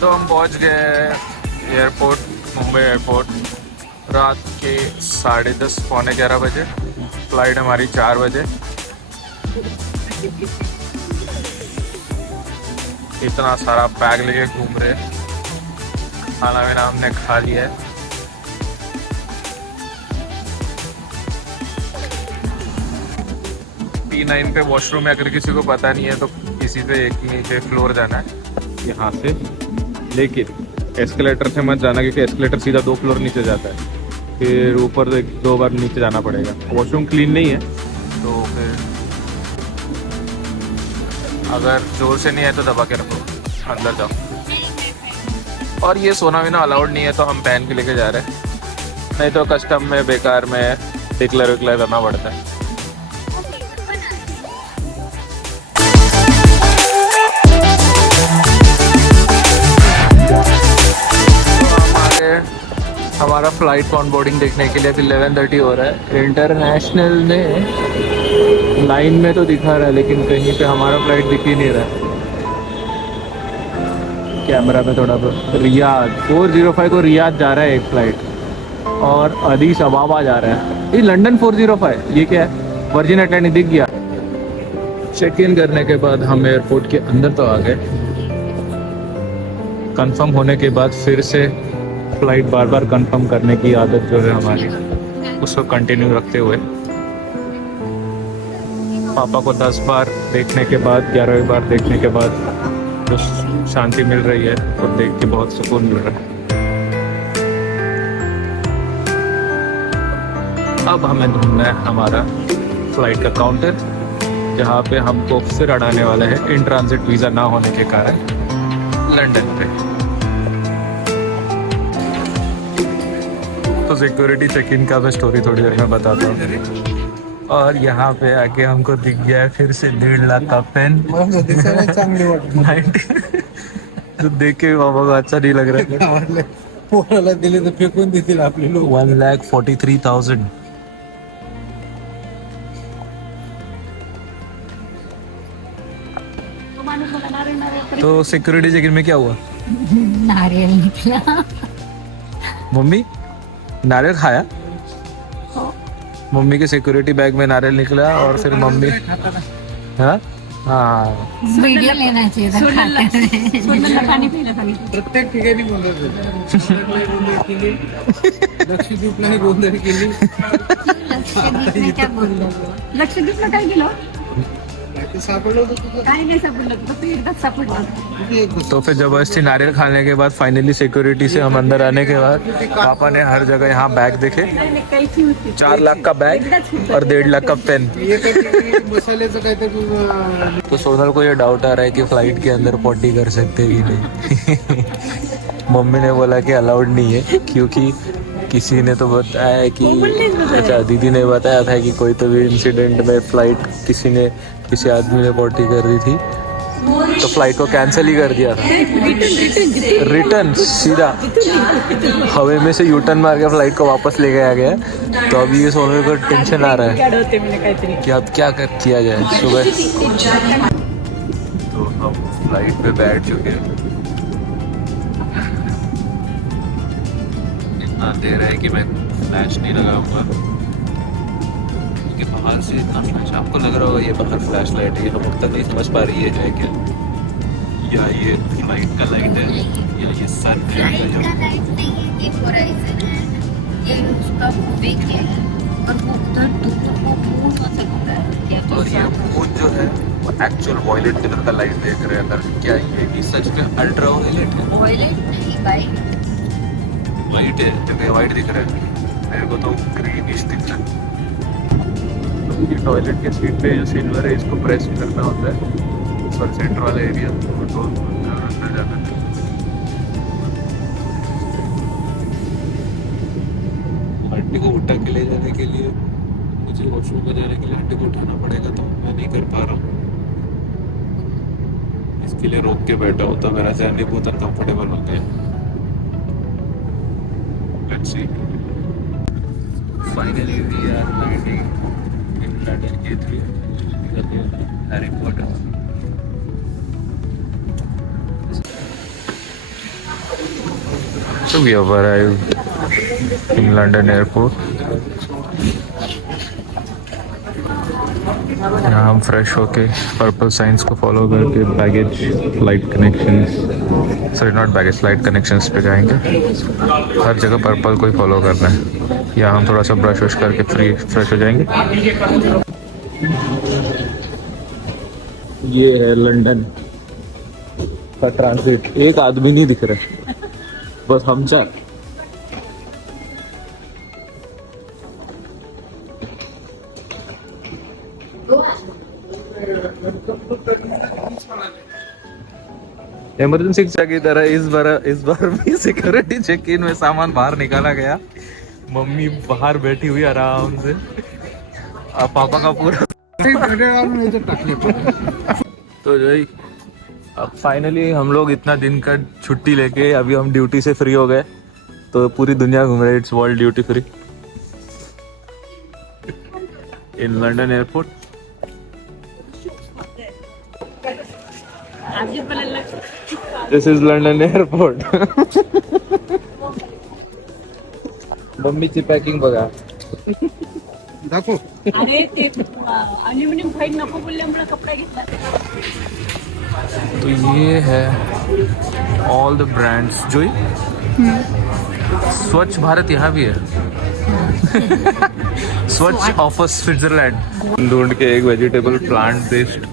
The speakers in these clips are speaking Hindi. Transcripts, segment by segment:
तो हम पहुंच गए एयरपोर्ट, मुंबई एयरपोर्ट, रात के 10:30 पौने 11 बजे। फ्लाइट हमारी 4 बजे। इतना सारा बैग लेके घूम रहे। खाना वाना हमने खा लिया है। P9 पे वॉशरूम है, अगर किसी को पता नहीं है तो किसी से एक ही नीचे फ्लोर जाना है यहाँ से, लेकिन एस्केलेटर से मत जाना क्योंकि एस्केलेटर सीधा 2 फ्लोर नीचे जाता है, फिर ऊपर 1-2 बार नीचे जाना पड़ेगा। वॉशरूम क्लीन नहीं है तो फिर अगर जोर से नहीं है तो दबा के रखो, अंदर जाओ। और ये सोना बिना अलाउड नहीं है तो हम पहन के लेके जा रहे हैं, नहीं तो कस्टम में बेकार में डिक्लेयर विक्लेयर करना पड़ता है। हमारा फ्लाइट का ऑनबोर्डिंग देखने के लिए 11:30 हो रहा है। इंटरनेशनल में लाइन में तो दिखा रहा है लेकिन कहीं पे हमारा फ्लाइट दिख ही नहीं रहा है। कैमरा पे थोड़ा बहुत रियाद 405 को रियाद जा रहा है एक फ्लाइट, और अदीस अबाबा जा रहा है। ये लंदन 405, ये क्या है? वर्जिन अटलांटिक दिख गया। चेक इन करने के बाद हम एयरपोर्ट के अंदर तो आ गए। कंफर्म होने के बाद फिर से फ्लाइट बार बार कंफर्म करने की आदत जो है हमारी, उसको कंटिन्यू रखते हुए पापा को 10 बार देखने के बाद, 11वीं बार देखने के बाद जो शांति मिल रही है वो देख के बहुत सुकून मिल रहा है। अब हमें ढूंढना है हमारा फ्लाइट का काउंटर, जहाँ पे हमको फिर अड़ाने वाला है इन ट्रांजिट वीज़ा ना होने के कारण लंदन पे। तो सिक्योरिटी चेक इन का मैं स्टोरी थोड़ी देर में बताता हूँ। और यहाँ पे आके हमको दिख गया है फिर से 1.5 लाख का पेन। तो देख के बाबा को अच्छा नहीं लग रहा है। दिले तो फेकून देतील आपले लोग। 1,43,000। तो सिक्योरिटी चेक इन में क्या हुआ? नारियल निकला। मम्मी नारियल खाया? मम्मी के सिक्योरिटी बैग में नारियल निकला और फिर मम्मी हाँ वीडियो लेना चाहिए था खाने में। प्रत्येक ठिकाणी लक्षद्वीपला गोंधळ केली। लक्षद्वीपला काय केलं? सापडलं काय नाही सापडलं, फक्त एकदाच सापडलं। तो फिर जबरदस्ती नारियल खाने के बाद फाइनली सिक्योरिटी से हम अंदर आने के बाद पापा ने हर जगह यहाँ बैग देखे। 4 लाख का बैग और 1.5 लाख का पेन। मसाल्याचं काहीतरी। तो सोनल को ये डाउट आ रहा है कि फ्लाइट के अंदर पॉटी कर सकते ही नहीं। मम्मी ने बोला कि अलाउड नहीं है, क्योंकि किसी ने तो बताया है कि, अच्छा दीदी ने बताया था कि कोई तो भी इंसिडेंट में फ्लाइट किसी आदमी ने पॉटी कर दी थी तो फ्लाइट को कैंसिल ही कर दिया था। रिटर्न सीधा हवे में से यूटर्न मार के फ्लाइट को वापस ले गया गया। तो अभी ये सोने को टेंशन आ रहा है कि अब क्या किया जाए सुबह। तो हम फ्लाइट पे बैठ चुके हैं। इतना देर है कि मैं फ्लैश नहीं लगाऊंगा क्योंकि बाहर से इतना फ्लैश, आपको लग रहा होगा ये बाहर फ्लैश लाइट है, हम तक नहीं समझ पा रही है क्या, या ये फ्लाइट का लाइट है या ये सन है। और ये खून जो है वो एक्चुअल वॉयलेट कलर का लाइट देख रहे हैं अंदर। क्या ये सच में अल्ट्रा वॉयलेट है? वाइट है, जगह वाइट दिख रहा है मेरे को तो ग्रीनिश दिख रहा है। ये टॉयलेट के सीट पे जो सिल्वर है इसको प्रेस करना होता है और सेंटर वाला एरिया तो अंदर जाना है। आंटी को उठा के ले जाने के लिए, मुझे वॉशरूम में जाने के लिए आंटी को उठाना पड़ेगा, तो मैं नहीं कर पा रहा हूँ। इसके लिए रोक के बैठा हूँ तो मेरा जहन बहुत अनकंफर्टेबल हो गया। Let's see. Finally, we are landing in London Gateway. Harry Potter. So we have arrived in London airport. यहाँ हम फ्रेश होके पर्पल साइंस को फॉलो करके baggage flight connections, sorry not baggage, flight connections पे जाएंगे। हर जगह पर्पल को ही फॉलो करना है। यहाँ हम थोड़ा सा ब्रश वश करके फ्रेश हो जाएंगे। ये है लंदन का ट्रांजिट। एक आदमी नहीं दिख रहा, बस हम चार। इमरजेंसी चेक की तरह इस बार भी सिक्योरिटी चेक इन में सामान बाहर निकाला गया। मम्मी बाहर बैठी हुई आराम से, अब पापा का पूरा तो जी अब फाइनली हम लोग इतना दिन का छुट्टी लेके अभी हम ड्यूटी से फ्री हो गए, तो पूरी दुनिया घूम रहे। It's world duty free in London airport. This is London airport. मम्मीची पॅकिंग बघा। दाखव. अरे ते अल्युमिनियम फाईल नको बोलल्यामुळे कपडा घेतला। तो ये है ऑल द ब्रांड्स। जो स्वच्छ भारत यहाँ भी है। स्वच्छ ऑफर्स स्विट्जरलैंड। ढूंढ के एक vegetable plant based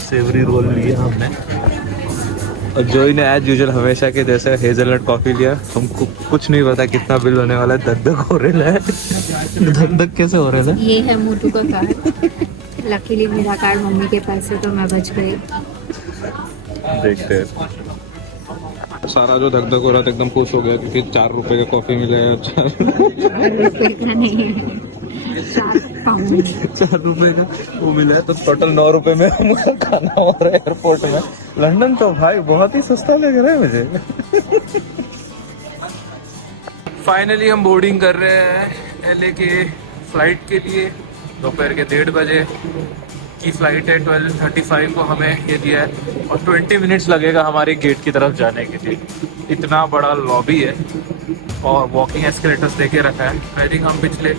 savoury roll लिया हमने, और जोई ने एज यूजुअल हमेशा के जैसे हेजलनट कॉफी लिया। हमको कुछ नहीं पता कितना बिल होने वाला है। धक हो रहा है। धक कैसे हो रहा है? ये है मोटू का कार्ड। लकीली मेरा कार्ड मम्मी के पास है तो मैं बच गई। देखते हैं। सारा जो धक हो रहा था एकदम खुश हो गया क्योंकि 4 रुपए का कॉफी मिला है। 4 रुपए का वो मिला है, तो टोटल 9 रुपए में हमारा खाना हो रहा है एयरपोर्ट में। लंदन तो भाई बहुत ही सस्ता लग रहा है मुझे। फाइनली हम बोर्डिंग कर रहे हैं एलए के फ्लाइट के लिए। दोपहर के 1:30 बजे की फ्लाइट है। 12:35 को हमें ये दिया है, और 20 मिनट्स लगेगा हमारे गेट की तरफ जाने के लिए। इतना बड़ा लॉबी है और वॉकिंग एस्केलेटर्स देके रखा है। आई थिंक हम पिछले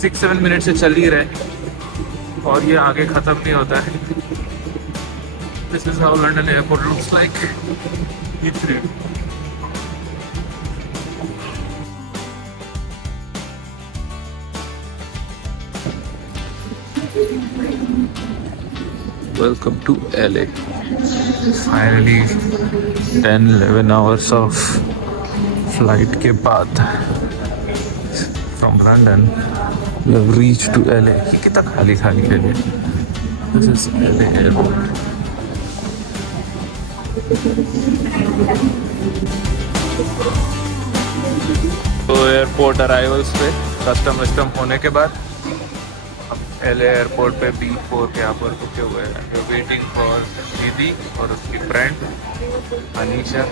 6-7 मिनट से चल ही रहे और ये आगे ख़त्म नहीं होता है। This is how London airport looks like. Welcome to LA. Finally 10-11 hours of flight के बाद from London we have reached to LA. ये कितना खाली है ये। This is LA airport. तो एयरपोर्ट अराइवल्स पे कस्टम होने के बाद LA एयरपोर्ट पे B4 के यहाँ पर रुके हुए हैं। वेटिंग फॉर दीदी और उसकी फ्रेंड अनीशा।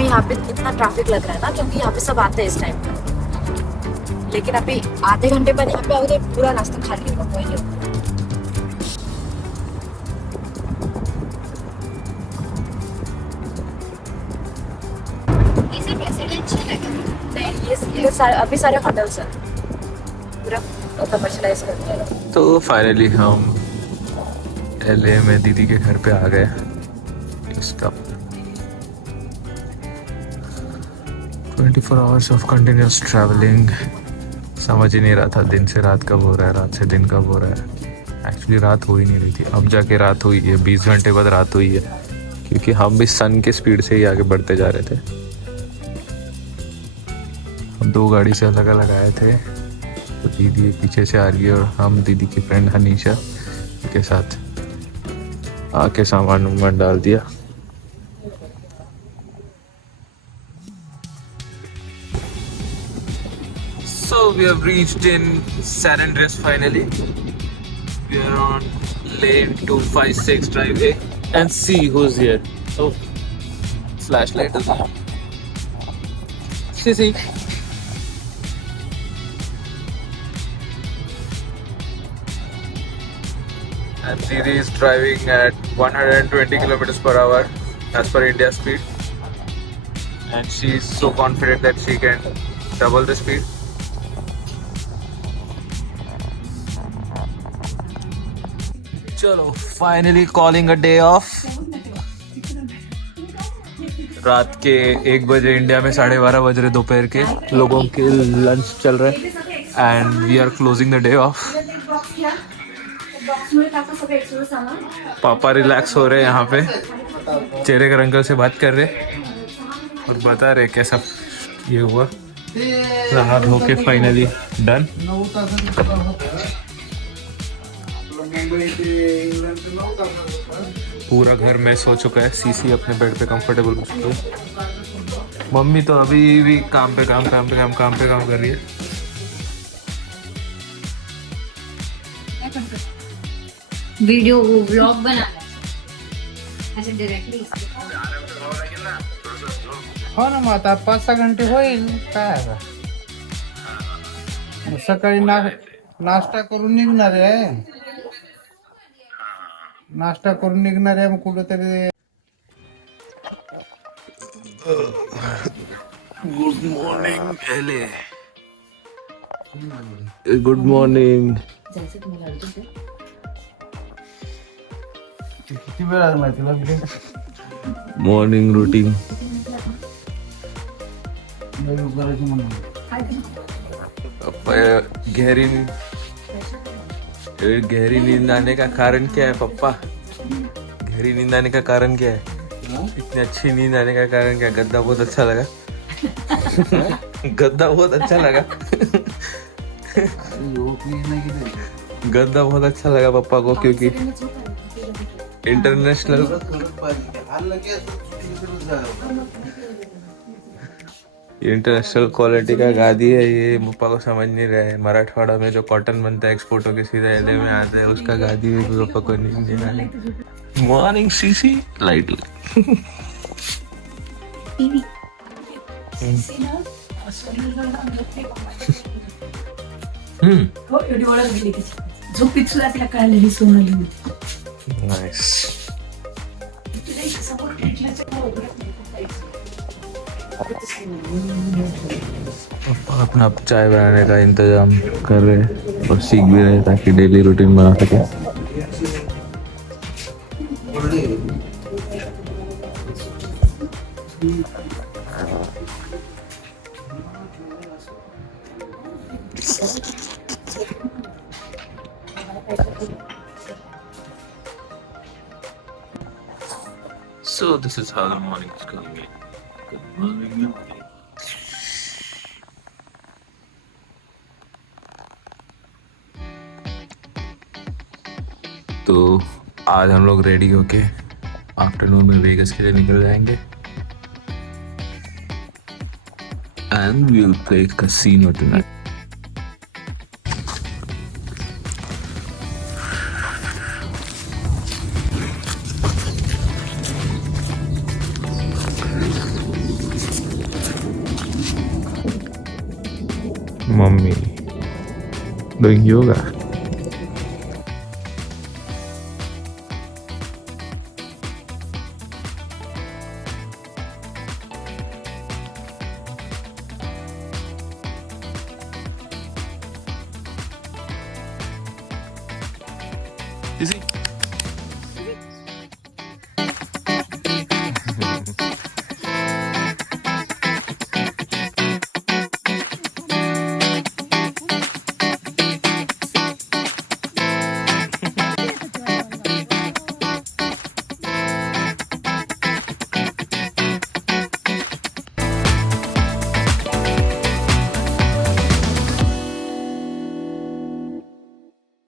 यहाँ पे इतना ट्रैफिक लग रहा है ना, क्योंकि यहाँ पे सब आते हैं इस टाइम पे। लेकिन अभी आधे घंटे बाद यहाँ पे आओगे पूरा रास्ता खाली होगा, कोई नहीं होगा। अभी सारे होटल्स हैं पूरा कमर्शलाइज करते हैं। तो फाइनली हम LA में दीदी के घर पे आ गए। इसका 24 hours of continuous traveling, समझ ही नहीं रहा था दिन से रात कब हो रहा है, रात से दिन कब हो रहा है। एक्चुअली रात हो ही नहीं रही थी, अब जाके रात हुई है, 20 घंटे बाद रात हुई है, क्योंकि हम भी सन के स्पीड से ही आगे बढ़ते जा रहे थे। हम 2 गाड़ी से अलग अलग आए थे, तो दीदी पीछे से आ रही है और हम दीदी की फ्रेंड हनीशा के साथ आके सामान वामान डाल दिया। So we have reached in San Andreas finally. We are on lane 256 driveway and see who's here. Oh, flashlight is on. See. And Didi is driving at 120 kilometers per hour as per India speed. And she's so confident that she can double the speed. चलो finally calling a day of. रात के 1 बजे इंडिया में 12:30 बज रहे दोपहर के, लोगों के लंच चल रहे and we are closing the day off. पापा रिलैक्स हो रहे हैं यहाँ पे, चेहरे के अंकल से बात कर रहे और बता रहे कैसा ये हुआ। नहा धो के फाइनली डन। पूरा घर में सो चुका है, सीसी अपने बेड पे कंफर्टेबल हो चुकी है। मम्मी तो अभी भी काम पे काम कर रही है। वीडियो व्लॉग बनाना ऐसे डायरेक्टली हो ना, मग आता 5-6 घंटे होईल काय आता. सकाळी नाश्ता करून निघणार आहे. नाश्ता करून निघणार आहे, मग कुठेतरी. गुड मॉर्निंग एले. Good morning. किती वेळ आहे माहिती लागली. Morning routine. गहरी नींद आने का कारण क्या है पप्पा? गहरी नींद आने का कारण क्या है? इतनी अच्छी नींद आने का कारण क्या? गद्दा बहुत अच्छा लगा. गद्दा बहुत अच्छा लगा. गद्दा बहुत अच्छा लगा पप्पा को, क्योंकि इंटरनेशनल क्वालिटी का गादी है ये. पप्पा को समझ नहीं रहा है. मराठवाड़ा में जो कॉटन बनता है एक्सपोर्ट होकर सीधा एलए में आता है, उसका गादी है. पप्पा को नहीं देना. Morning CC light. नाइस. अपना चाय बनाने का इंतजाम कर रहे हैं और सीख भी रहे हैं ताकि डेली रूटीन बना सके. So this is how the morning is going. Good morning. तो आज हम लोग रेडी होके आफ्टरनून में वेगस के लिए निकल जाएंगे. And we'll play casino tonight. Mommy doing yoga. Is he?